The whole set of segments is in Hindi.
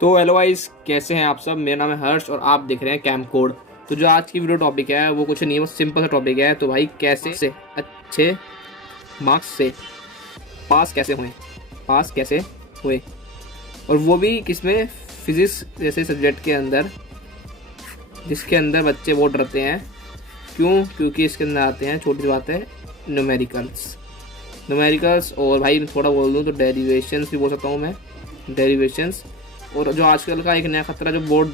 तो हेलो गाइस, कैसे हैं आप सब। मेरा नाम है हर्ष और आप देख रहे हैं कैंप कोड। तो जो आज की वीडियो टॉपिक है वो कुछ नहीं है, वो सिंपल सा टॉपिक है। तो भाई कैसे से अच्छे मार्क्स से पास कैसे हुए, और वो भी किसमें, फिजिक्स जैसे सब्जेक्ट के अंदर, जिसके अंदर बच्चे बहुत डरते हैं। क्यों? क्योंकि इसके अंदर आते हैं, छोटी सी बात है, न्यूमेरिकल्स। और भाई मैं थोड़ा बोल दूँ तो डेरिवेशंस भी बोल सकता हूँ मैं, डेरिवेशंस। और जो आजकल का एक नया खतरा जो बोर्ड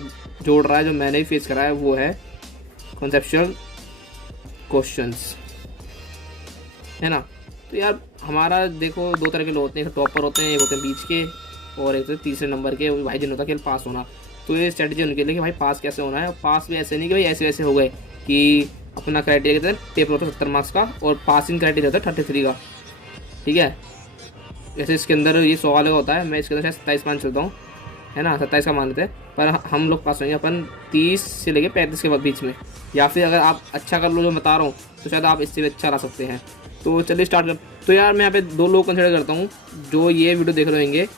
जोड़ रहा है, जो मैंने भी फेस करा है, वो है कॉन्सेप्चुअल क्वेश्चंस, है ना। तो यार हमारा देखो दो तरह के लोग होते हैं, एक टॉपर होते हैं, एक होते हैं बीच के, और एक तो तीसरे नंबर के। भाई जिन होता है केवल पास होना। तो ये स्ट्रेटजी उनके लिए कि भाई पास कैसे होना है। और पास भी ऐसे नहीं कि भाई ऐसे वैसे हो गए कि अपना क्राइटेरिया के तहत पेपर होता है 70 मार्क्स का और पासिंग क्राइटेरिया होता है 33 का, ठीक है। जैसे इसके अंदर ये 100 वाले का होता है, मैं इसके अंदर शायद 27 मान चलता हूँ, है ना, 27 का मान लेते हैं। पर हम लोग पास होंगे अपन 30 से लेके 35 के बीच में, या फिर अगर आप अच्छा कर लो जो बता रहा हूँ तो शायद आप इससे भी अच्छा ला सकते हैं। तो चलिए स्टार्ट कर। तो यार मैं यहाँ पे दो लोग कंसिडर करता हूँ जो ये वीडियो देख रहे होंगे,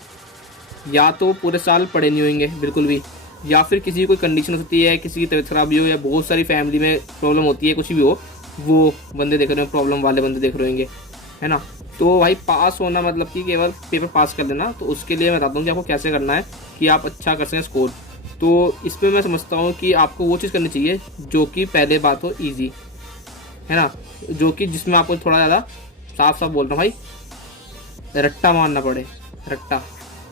या तो पूरे साल पढ़े नहीं होंगे बिल्कुल भी, या फिर किसी की कोई कंडीशन हो सकती है, किसी की तबीयत खराबी हो, या बहुत सारी फैमिली में प्रॉब्लम होती है, कुछ भी हो, वो बंदे देख रहे हो, प्रॉब्लम वाले बंदे देख रहे होंगे, है ना। तो भाई पास होना मतलब कि केवल पेपर पास कर देना। तो उसके लिए मैं बताता हूँ कि आपको कैसे करना है कि आप अच्छा कर सकें स्कोर। तो इसमें मैं समझता हूँ कि आपको वो चीज़ करनी चाहिए जो कि पहले बात हो ईजी, है ना, जो कि जिसमें आपको थोड़ा ज़्यादा साफ साफ बोल रहा हूँ भाई, रट्टा मारना पड़े, रट्टा,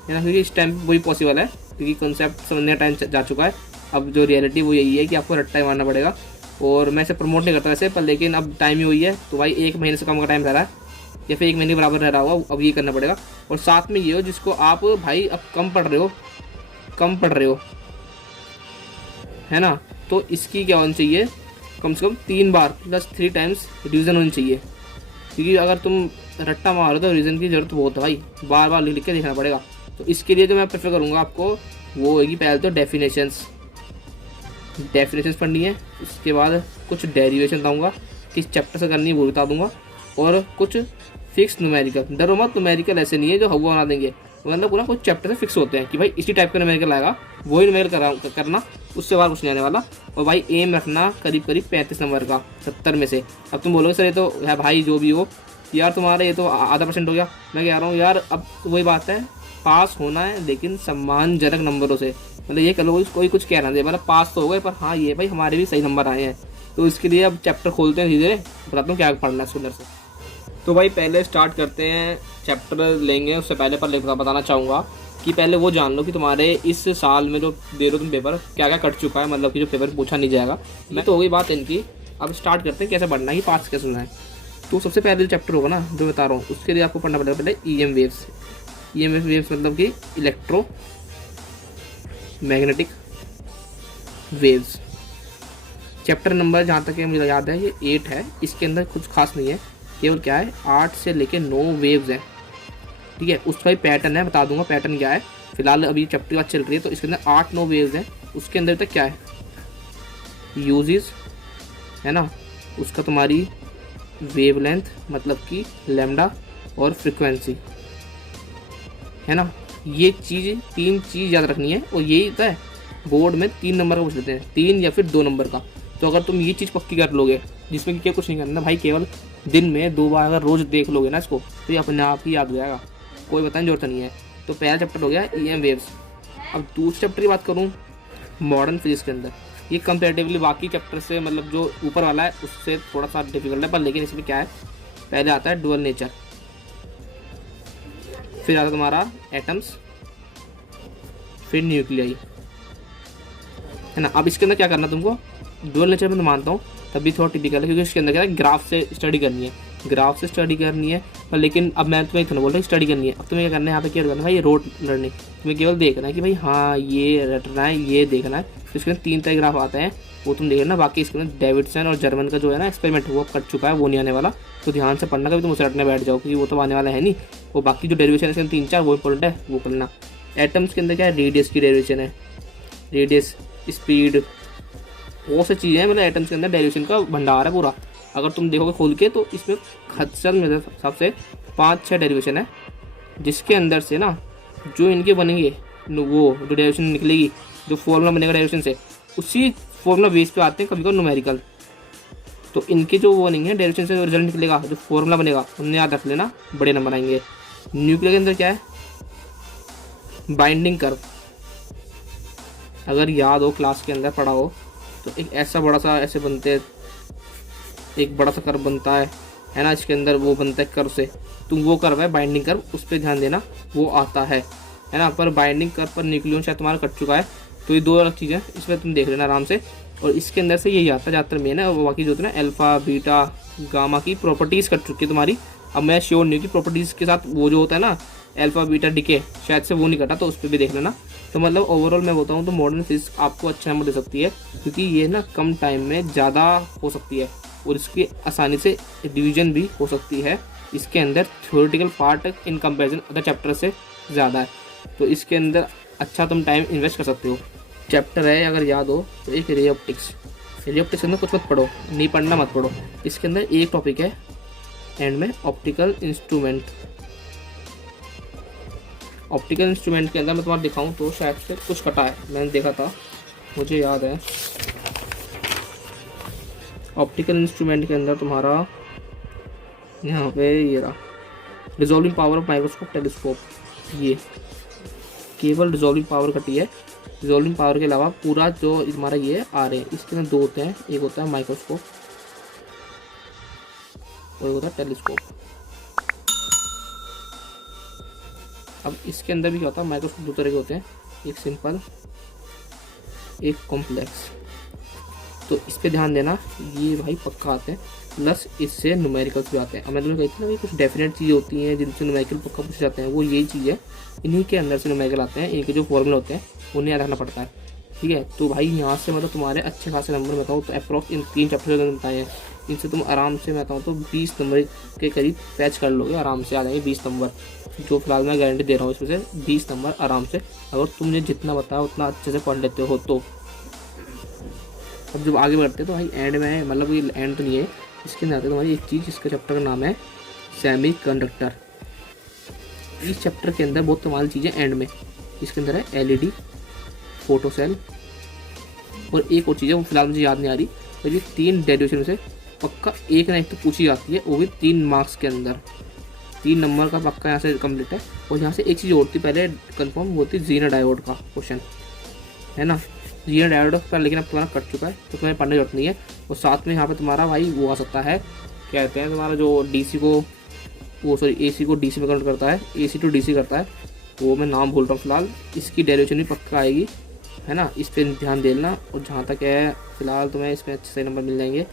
है ना। क्योंकि इस टाइम वही पॉसिबल है, क्योंकि कॉन्सेप्ट समझने का टाइम जा चुका है। अब जो रियलिटी वो यही है कि आपको रट्टा ही मारना पड़ेगा। और मैं इसे प्रमोट नहीं करता वैसे, पर लेकिन अब टाइम ही हुई है, तो भाई 1 महीने से कम का टाइम रह रहा है, या फिर 1 महीने बराबर रह रहा होगा, अब ये करना पड़ेगा। और साथ में ये हो जिसको आप भाई अब कम पढ़ रहे हो, है ना, तो इसकी क्या होनी चाहिए, कम से कम 3 बार प्लस 3 टाइम्स रिविज़न होनी चाहिए। क्योंकि अगर तुम रट्टा मारो तो रिविज़न की जरूरत बहुत है भाई, बार बार लिख के देखना पड़ेगा। तो इसके लिए जो मैं प्रेफर करूँगा आपको, वो होगी पहले तो डेफिनेशंस पढ़नी है। उसके बाद कुछ डेरिवेशन बताऊँगा, किस चैप्टर से करनी है वो बता दूँगा, और कुछ फिक्स न्यूमेरिकल। डरो मत, न्यूमेरिकल ऐसे नहीं है जो हवा बना देंगे, मतलब पूरा कुछ चैप्टर से फिक्स होते हैं कि भाई इसी टाइप का न्यूमेरिकल आएगा, वही न्यूमेरिकल करना, उससे बाहर कुछ नहीं आने वाला। और भाई एम रखना करीब 35 नंबर का 70 में से। अब तुम बोलोगे सर ये तो है भाई जो भी हो यार, तुम्हारा ये तो आधा % हो गया। मैं कह रहा हूँ यार अब वही बात है, पास होना है लेकिन सम्मानजनक नंबरों से। मतलब ये कह लो कोई कुछ कह रहा है, मतलब पास तो हो गए पर हाँ ये भाई हमारे भी सही नंबर आए हैं। तो इसके लिए अब चैप्टर खोलते हैं, धीरे बताता हूँ क्या पढ़ना है सुंदर से। तो भाई पहले स्टार्ट करते हैं, चैप्टर लेंगे। उससे पहले पर बताना चाहूँगा कि पहले वो जान लो कि तुम्हारे इस साल में जो दे रहे हो तुम पेपर, क्या क्या कट चुका है, मतलब कि जो पेपर पूछा नहीं जाएगा। मैं तो हो गई बात इनकी। अब स्टार्ट करते हैं कैसे पढ़ना है कि पास कैसे होना है। तो सबसे पहले जो चैप्टर होगा ना जो बता रहा हूँ, उसके लिए आपको पढ़ना पड़ेगा पहले EM वेव्स मतलब कि electro magnetic waves. Chapter number जहाँ तक मुझे याद है ये 8 है। इसके अंदर कुछ खास नहीं है, केवल क्या है 8 से लेके 9 वेव्स हैं, ठीक है। उसका ही पैटर्न है, बता दूंगा पैटर्न क्या है। फिलहाल अभी चैप्टर की बात चल रही है, तो इसके अंदर 8-9 वेव्स हैं। उसके अंदर तक क्या है, यूजेस, है ना, उसका तुम्हारी वेवलेंथ मतलब कि लैम्डा, और फ्रिक्वेंसी, है ना। ये चीज़ 3 चीज़ याद रखनी है। और यही होता है बोर्ड में 3 नंबर का पूछ लेते हैं, 3 या फिर 2 नंबर का। तो अगर तुम ये चीज़ पक्की कर लोगे, जिसमें कि क्या कुछ नहीं करना भाई, केवल दिन में 2 बार अगर रोज़ देख लोगे ना इसको, तो ये अपने आप ही याद हो जाएगा, कोई बताने जरूरत नहीं है। तो पहला चैप्टर हो गया EM वेव्स। अब दूसरे चैप्टर की बात करूँ, मॉडर्न फिजिक्स के अंदर ये कंपेरेटिवली बाकी चैप्टर से, मतलब जो ऊपर वाला है उससे थोड़ा सा डिफिकल्ट है, पर लेकिन इसमें क्या है, पहले आता है डुअल नेचर, फिर आता है तुम्हारा एटम्स, फिर न्यूक्लियाई, है ना। अब इसके अंदर क्या करना तुमको, डुअल नेचर में तो मानता हूँ तब भी थोड़ा टिपिकल है, क्योंकि इसके अंदर क्या है, ग्राफ से स्टडी करनी है। पर लेकिन अब मैं तुम्हें इतना बोल रहा हूँ स्टडी करनी है। अब तुम्हें क्या करना है, यहाँ पे क्या करना है भाई, ये रोड लर्निंग। तुम्हें केवल देखना है कि भाई हाँ ये रटना है, ये देखना है। तो इसके अंदर 3 तरह ग्राफ आते हैं, वो तुम देखना। बाकी इसके अंदर डेविडसन और जर्मन का जो है ना एक्सपेरिमेंट, वो कट चुका है, वो नहीं आने वाला। तो ध्यान से पढ़ना, कभी तुम उसे रटने बैठ जाओ, क्योंकि वो तो आने वाला है नहीं। वो बाकी जो डेरिवेशन है इसके 3-4 वो इंपॉर्टेंट है, वो पढ़ना। एटम्स के अंदर क्या है, रेडियस की डेरिवेशन है, रेडियस, स्पीड, वो सब चीज़ें हैं। मतलब एटम्स के अंदर डेरिवेशन का भंडार है पूरा। अगर तुम देखोगे खोल के तो इसमें खच्चर मेरे हिसाब से 5-6 डेरिवेशन है, जिसके अंदर से ना जो इनके बनेंगे वो जो डेरिवेशन निकलेगी, जो फॉर्मूला बनेगा डेरिवेशन से, उसी फॉर्मूला बेस पे आते हैं कभी कभी न्यूमेरिकल। तो इनके जो वो नहीं है, डेरिवेशन से रिजल्ट निकलेगा, जो फॉर्मूला बनेगा उन्हें याद रख लेना, बड़े नंबर आएंगे। न्यूक्लियर के अंदर क्या है, बाइंडिंग कर्व। अगर याद हो, क्लास के अंदर पढ़ा हो, तो एक ऐसा बड़ा सा ऐसे बनते, एक बड़ा सा कर्व बनता है ना, इसके अंदर वो बनता है कर्व से, तो वो कर्व है बाइंडिंग कर्व, उस पर ध्यान देना, वो आता है ना। पर बाइंडिंग कर्व पर न्यूक्लियन शायद तुम्हारा कट चुका है, तो ये दो अलग चीज़ें, इसमें तुम देख लेना आराम से। और इसके अंदर से यही आता है ज़्यादातर मेन है, और बाकी जो होता है ना अल्फा बीटा गामा की प्रॉपर्टीज़ कट चुकी है तुम्हारी। अब मैं श्योर नहीं हूँ कि प्रॉपर्टीज़ के साथ वो जो होता है ना अल्फा बीटा डिके, शायद से वो नहीं कटा, तो उस पर भी देख लेना। तो मतलब ओवरऑल मैं बताऊँ तो मॉडर्न फिजिक्स आपको अच्छा नंबर दे सकती है, क्योंकि ये ना कम टाइम में ज़्यादा हो सकती है, और इसकी आसानी से रिवीजन भी हो सकती है। इसके अंदर theoretical part in comparison other chapter से ज़्यादा है, तो इसके अंदर अच्छा तुम टाइम इन्वेस्ट कर सकते हो। चैप्टर है अगर याद हो तो एक रे ऑप्टिक्स। रे ऑप्टिक्स के अंदर कुछ मत पढ़ो, नहीं पढ़ना मत पढ़ो। इसके अंदर एक टॉपिक है एंड में ऑप्टिकल इंस्ट्रूमेंट। ऑप्टिकल इंस्ट्रूमेंट के अंदर मैं तुम्हारा दिखाऊं तो शायद से कुछ कटा है, मैंने देखा था, मुझे याद है। ऑप्टिकल इंस्ट्रूमेंट के अंदर तुम्हारा यहाँ पे ये रहा, resolving power of microscope telescope. ये केवल रिजॉल्विंग पावर कटी है, रिजॉल्विंग पावर के अलावा पूरा जो हमारा ये आ रहे हैं, इसके अंदर दो होते हैं, एक होता है माइक्रोस्कोप और एक होता है टेलीस्कोप। अब इसके अंदर भी क्या होता है, माइक्रोस्कोप दो तरह के होते हैं, एक सिंपल एक कॉम्प्लेक्स। तो इस पे ध्यान देना, ये भाई पक्का आते हैं, प्लस इससे न्यूमेरिकल्स भी आते हैं। अब मैं तुम्हें कहती हूँ ना, कुछ डेफिनेट चीज़ें होती हैं जिनसे न्यूमेरिकल पक्का पूछे जाते हैं, वो यही चीज़ है, इन्हीं के अंदर से न्यूमेरिकल आते हैं, इनके जो फॉर्मूले होते हैं उन्हें याद रखना पड़ता है। ठीक है, तो भाई यहाँ से मतलब तुम्हारे अच्छे खासे नंबर बताऊँ तो अप्रॉक्स इन 3 चैप्टर जो बताए हैं, इनसे तुम आराम से मैं बताऊँ तो 20 नंबर के करीब फैच कर लोगे, आराम से आ जाएंगे 20 नंबर, जो फिलहाल मैं गारंटी दे रहा हूँ। इसमें से 20 नंबर आराम से, अगर तुमने जितना बताया उतना अच्छे से पढ़ लेते हो तो। अब जब आगे बढ़ते हैं तो भाई एंड में, मतलब ये एंड तो नहीं है, इसके अंदर आते तुम्हारी एक चीज़, इसका चैप्टर का नाम है सेमी कंडक्टर। इस चैप्टर के अंदर बहुत कमाल चीज़ें एंड में, इसके अंदर है एलईडी, फोटो सेल, और एक और चीज़ है वो फिलहाल मुझे याद नहीं आ रही, तो ये 3 डेरिवेशन में से पक्का एक ना एक तो पूछी जाती है, वो भी 3 मार्क्स के अंदर, 3 नंबर का पक्का यहाँ से कंप्लीट है। और यहाँ से एक चीज़ और थी पहले कंफर्म होती, जीना डायोड का क्वेश्चन है ना, जीना डायोड का, लेकिन अब तुम्हारा कट चुका है तो तुम्हें पढ़ने की जरूरत नहीं है। और साथ में यहाँ पे तुम्हारा भाई वो आ सकता है, क्या कहते हैं तुम्हारा जो डीसी को, वो सॉरी एसी को डीसी में कन्वर्ट करता है, एसी टू डीसी करता है, वो मैं नाम भूल रहा हूँ फिलहाल, इसकी डेरिवेशन भी पक्का आएगी, है ना, इस पर ध्यान देना। और जहाँ तक है फिलहाल तुम्हें इसमें अच्छे से नंबर मिल जाएंगे,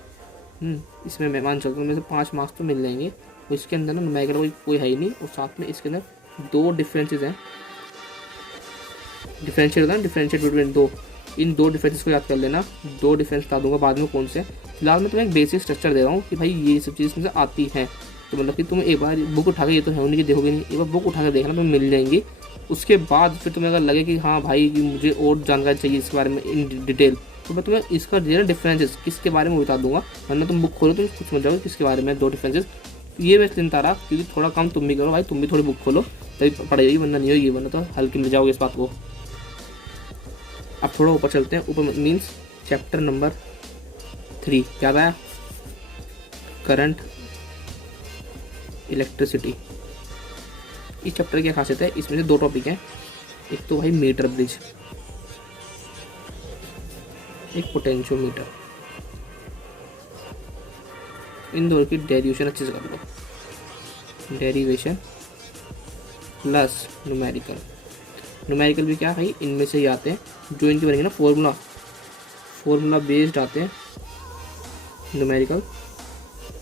इसमें मैं मान सकता हूँ में से 5 मार्क्स तो मिल जाएंगे। और इसके अंदर ना न्यूमेरिकल कोई है ही नहीं, और साथ में इसके अंदर 2 डिफरेंसेस हैं, डिफरेंशिएट होता है, डिफरेंशिएट बिटवीन 2, इन 2 डिफरेंसेस को याद कर लेना। 2 डिफरेंस बता दूंगा बाद में कौन से, फिलहाल मैं तुम्हें एक बेसिक स्ट्रक्चर दे रहा हूँ कि भाई ये सब चीज़ मुझे आती हैं, तो मतलब कि तुम एक बार बुक उठा के, ये तो है उन्हीं की देखोगे नहीं, एक बार बुक उठा के देखना, तुम्हें मिल जाएंगी। उसके बाद फिर तुम्हें अगर लगे कि हाँ भाई कि मुझे और जानकारी चाहिए इसके बारे में इन डिटेल, तो मैं तुम्हें इसका डिफरेंसेस किसके बारे में बता दूंगा, वरना तुम बुक खोलो तो कुछ समझ जाओगे किसके बारे में 2 डिफरेंसेस। ये मैं चिंता रहा, क्योंकि थोड़ा काम तुम भी करो भाई, तुम भी थोड़ी बुक खोलो तभी पढ़ेगी, वरना नहीं होगी, वरना तो हल्के मिल जाओगे इस बात को। अब थोड़ा ऊपर चलते हैं, ऊपर मीन्स चैप्टर नंबर 3 क्या आया, करंट इलेक्ट्रिसिटी। इस चैप्टर की क्या खासियत है, इसमें से 2 टॉपिक हैं, एक तो भाई मीटर ब्रिज, एक पोटेंशियोमीटर। इन दोनों की डेरिवेशन अच्छे से कर लो, डेरिवेशन प्लस न्यूमेरिकल। न्यूमेरिकल भी क्या भाई, इनमें से ही आते हैं जो इनके बनेंगे ना फॉर्मूला बेस्ड आते हैं न्यूमेरिकल।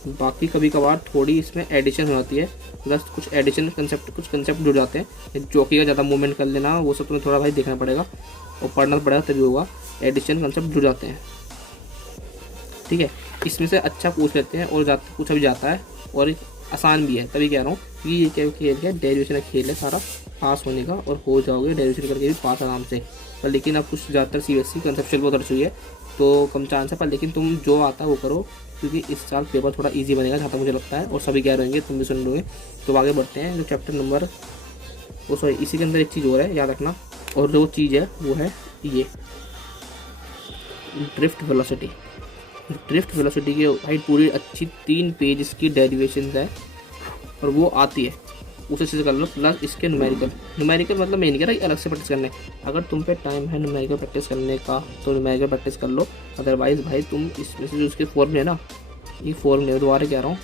बाकी कभी कभार थोड़ी इसमें एडिशन हो जाती है, प्लस कुछ एडिशन कंसेप्ट, कुछ कंसेप्ट जुड़ जाते हैं, चौकी का ज़्यादा मूवमेंट कर लेना, वो सब तुम्हें थोड़ा भाई देखना पड़ेगा और पढ़ना पड़ेगा तभी होगा, एडिशन कंसेप्ट जुड़ जाते हैं। ठीक है, इसमें से अच्छा पूछ लेते हैं और पूछा भी जाता है और आसान भी है, तभी कह रहा हूँ कि ये क्या खेल है, डेरिवेशन का खेल है सारा, पास होने का, और हो जाओगे डेरिवेशन करके भी पास आराम से। पर लेकिन अब कुछ ज़्यादातर सीबीएसई कंसेप्चुअल बहुत उतर चुकी है तो कम चांस है, पर लेकिन तुम जो आता है वो करो, क्योंकि इस साल पेपर थोड़ा इजी बनेगा जहाँ तक मुझे लगता है, और सभी कह रहेंगे, तुम भी सुन लोगे। तो आगे बढ़ते हैं, जो चैप्टर नंबर, वो सॉरी इसी के अंदर एक चीज़ और है याद रखना, और जो चीज़ है वो है ये ड्रिफ्ट वेलोसिटी। ड्रिफ्ट वेलोसिटी की भाई पूरी अच्छी 3 पेज इसकी डेरिवेशन है और वो आती है, उसे चीज़ कर लो। प्लस इसके न्यूमेरिकल मतलब मैं नहीं कह रहा कि अलग से प्रैक्टिस करने, अगर तुम पे टाइम है न्यूमेरिकल प्रैक्टिस करने का तो न्यूमेरिकल प्रैक्टिस कर लो। अदरवाइज़ भाई तुम इसमें से जो उसके फॉर्मूले है ना, ये फॉर्मूले दोबारा कह रहा हूँ,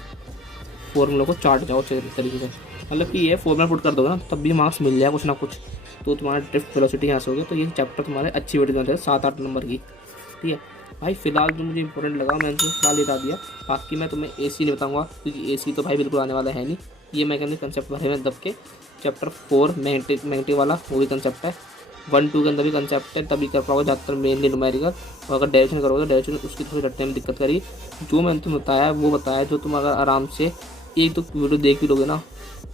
फॉर्मूलों को चाट जाओ अच्छे तरीके से, मतलब कि ये फॉर्मूला पुट कर दोगे ना तब भी मार्क्स मिल जाए कुछ ना कुछ, तो तुम्हारा ड्रिफ्ट वेलोसिटी यहाँ से हो गया। तो ये चैप्टर तुम्हारे अच्छी वीडियो है 7-8 नंबर की, ठीक है भाई। फिलहाल जो मुझे इंपॉर्टेंट लगा मैंने तो फिलहाल बता दिया, बाकी मैं तुम्हें एसी नहीं बताऊंगा क्योंकि एसी तो भाई बिल्कुल आने वाला है नहीं। ये मैं कहने कंसेप्ट भरे में दब के चैप्टर 4 मैग्नेटिक वाला वो भी कंसेप्ट है, 1-2 के अंदर भी कंसेप्ट है, तभी कर पाओगे ज़्यादातर मेनली न्यूमेरिकल। और अगर डायरेक्शन करोगे डायरेक्शन उसकी थोड़ी रटने में दिक्कत करी। जो मैंने तुम्हें बताया वो बताया, जो तुम अगर आराम से एक दो वीडियो देख भी लोगे ना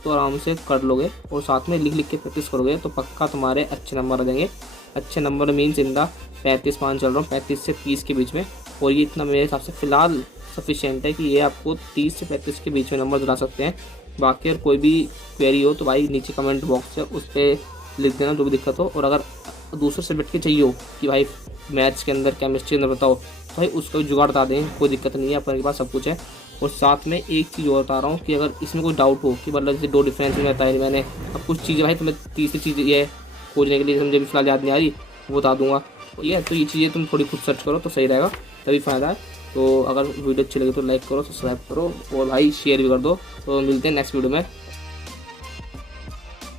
तो आराम से कर लोगे और साथ में लिख के प्रैक्टिस करोगे तो पक्का तुम्हारे अच्छे नंबर आ जाएंगे। अच्छे नंबर मीन्स इन द 35 मान चल रहा हूँ, 35 से 30 के बीच में। और ये इतना मेरे हिसाब से फ़िलहाल सफिशिएंट है कि ये आपको 30 से 35 के बीच में नंबर दिला सकते हैं। बाकी अगर कोई भी क्वेरी हो तो भाई नीचे कमेंट बॉक्स है उस पर लिख देना जो भी दिक्कत हो। और अगर दूसरे सब्जेक्ट के चाहिए हो कि भाई मैथ्स के अंदर केमिस्ट्री के अंदर बताओ तो भाई उसका भी जुगाड़ बता दें, कोई दिक्कत नहीं है, अपने पास सब कुछ है। और साथ में एक चीज़ और बता रहा हूँ कि अगर इसमें कोई डाउट हो कि मतलब जैसे 2 डिफरेंस में बताया मैंने, अब कुछ चीज़ें भाई तुम्हें तीसरी चीज़ ये खोजने के लिए मुझे भी फिलहाल याद नहीं आ रही, वो बता दूंगा, ठीक है। तो ये चीज़ें तुम थोड़ी खुद सर्च करो तो सही रहेगा, तभी फ़ायदा है। तो अगर वीडियो अच्छी लगे तो लाइक करो, सब्सक्राइब करो और भाई शेयर भी कर दो। तो मिलते हैं नेक्स्ट वीडियो में।